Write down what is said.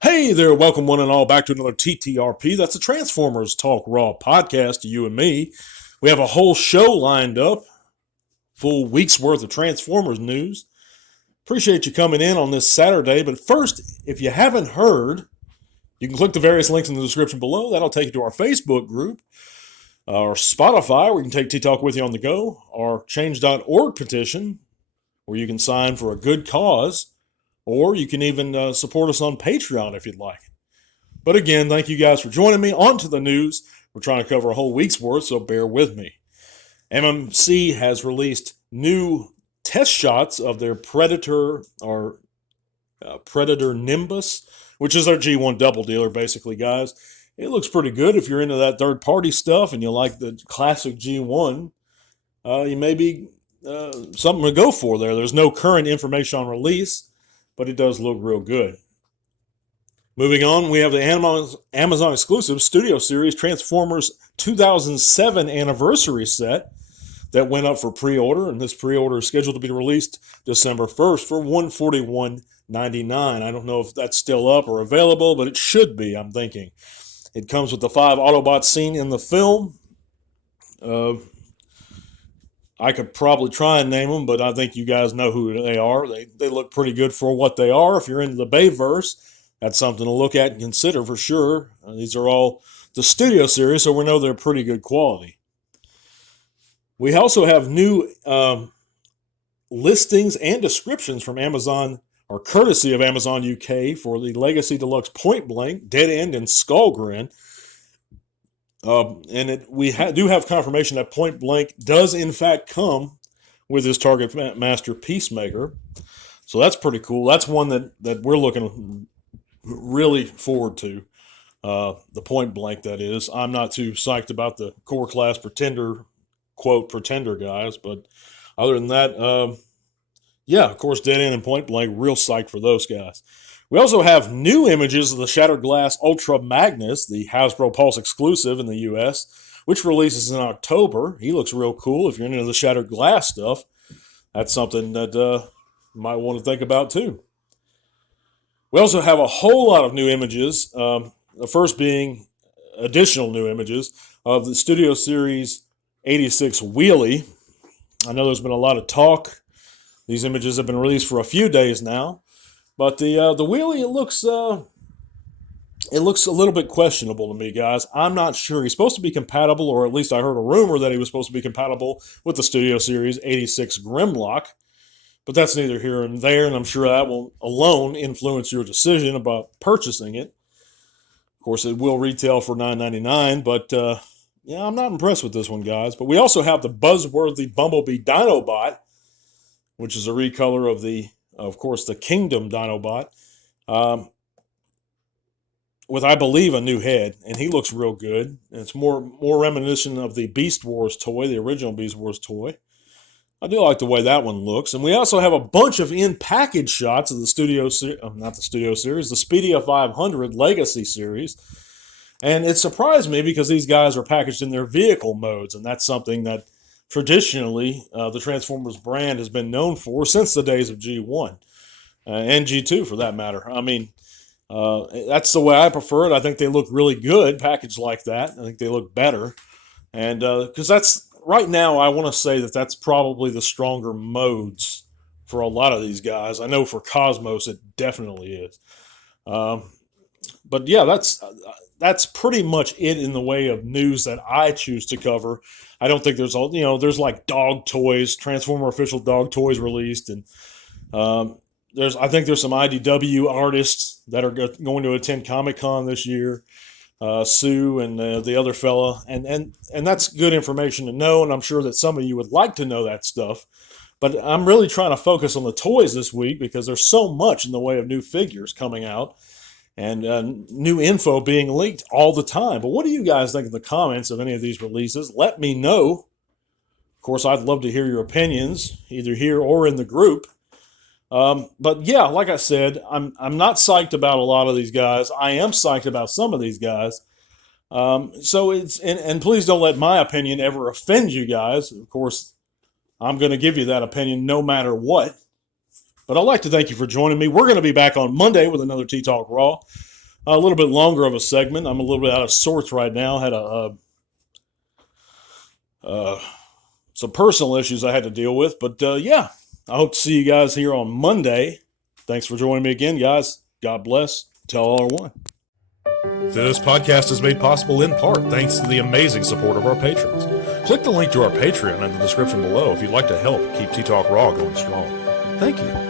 Hey there, welcome one and all back to another TTRP. That's the Transformers Talk Raw podcast to you and me. We have a whole show lined up, full week's worth of Transformers news. Appreciate you coming in on this Saturday, but first, if you haven't heard, you can click the various links in the description below. That'll take you to our Facebook group, our Spotify, where you can take T-Talk with you on the go, our change.org petition, where you can sign for a good cause, or you can even support us on Patreon if you'd like. But again, thank you guys for joining me. On to the news. We're trying to cover a whole week's worth, so bear with me. MMC has released new test shots of their Predator or Predator Nimbus, which is our G1 double dealer, basically, guys. It looks pretty good if you're into that third-party stuff and you like the classic G1. You may be something to go for there. There's no current information on release, but it does look real good. Moving on, we have the Amazon exclusive Studio Series Transformers 2007 anniversary set that went up for pre-order, and this pre-order is scheduled to be released December 1st for $141.99. I don't know if that's still up or available, but it should be, I'm thinking. It comes with the 5 Autobots seen in the film. I could probably try and name them, but I think you guys know who they are. They look pretty good for what they are. If you're into the Bayverse, that's something to look at and consider for sure. These are all the Studio Series, so we know they're pretty good quality. We also have new listings and descriptions from Amazon, or courtesy of Amazon UK, for the Legacy Deluxe Pointblank, Dead End, and Skullgrin. We do have confirmation that Pointblank does in fact come with his Target Master Peacemaker. So that's pretty cool. That's one that we're looking really forward to. The Pointblank, that is. I'm not too psyched about the core class Pretender, quote, Pretender guys, but other than that, yeah, of course, Dead End and Pointblank, real psyched for those guys. We also have new images of the Shattered Glass Ultra Magnus, the Hasbro Pulse exclusive in the US, which releases in October. He looks real cool. If you're into the Shattered Glass stuff, that's something that you might want to think about too. We also have a whole lot of new images, the first being additional new images of the Studio Series 86 Wheelie. I know there's been a lot of talk. These images have been released for a few days now. But the Wheelie, it looks a little bit questionable to me, guys. I'm not sure. He's supposed to be compatible, or at least I heard a rumor that he was supposed to be compatible with the Studio Series 86 Grimlock. But that's neither here nor there, and I'm sure that won't alone influence your decision about purchasing it. Of course, it will retail for $9.99, but yeah, I'm not impressed with this one, guys. But we also have the buzzworthy Bumblebee Dinobot, which is a recolor of course, the Kingdom Dinobot, with, I believe, a new head, and he looks real good. And it's more reminiscent of the Beast Wars toy, the original Beast Wars toy. I do like the way that one looks. And we also have a bunch of in-package shots of the not the Studio Series, the Speedia 500 Legacy Series. And it surprised me because these guys are packaged in their vehicle modes, and that's something that traditionally the Transformers brand has been known for since the days of G1 and G2 for that matter. I mean, that's the way I prefer it. I think they look really good packaged like that. I think they look better. And because that's right now, I want to say that that's probably the stronger modes for a lot of these guys. I know for Cosmos it definitely is. But yeah, that's pretty much it in the way of news that I choose to cover. I don't think there's there's like dog toys, Transformer official dog toys released, and I think there's some IDW artists that are going to attend Comic-Con this year. Sue and the other fella, and that's good information to know, and I'm sure that some of you would like to know that stuff. But I'm really trying to focus on the toys this week because there's so much in the way of new figures coming out and new info being leaked all the time. But what do you guys think in the comments of any of these releases? Let me know. Of course, I'd love to hear your opinions, either here or in the group. But yeah, like I said, I'm not psyched about a lot of these guys. I am psyched about some of these guys. So it's and please don't let my opinion ever offend you guys. Of course, I'm going to give you that opinion no matter what. But I'd like to thank you for joining me. We're going to be back on Monday with another Tea Talk Raw. A little bit longer of a segment. I'm a little bit out of sorts right now. Had some personal issues I had to deal with. But yeah, I hope to see you guys here on Monday. Thanks for joining me again, guys. God bless. Tell all are one. This podcast is made possible in part thanks to the amazing support of our patrons. Click the link to our Patreon in the description below if you'd like to help keep Tea Talk Raw going strong. Thank you.